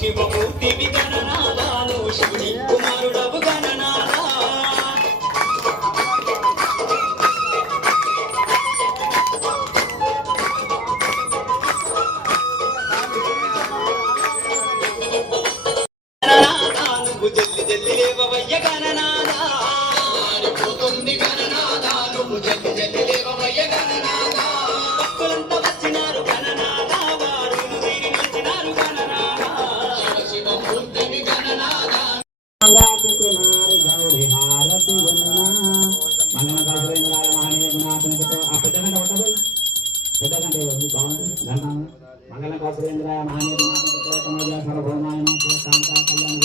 శివమూర్తి గణనాదాను శివుని కుమారుడవు గణనాదా నువ్వు జల్లి జల్లి లేవవయ్య గణనాదా పోతుంది గణనాదా నువ్వు జల్లి జల్లి లేవవయ్య గణనాదా భక్తులంతా వచ్చినారు గణనాదా వారు తీరి వచ్చినారు గణనాదా శివమూర్తిని గణనాదా మంగళ కౌశలేంద్ర మహానీయ సర్వభౌమాయ శాంత కళ్యాణ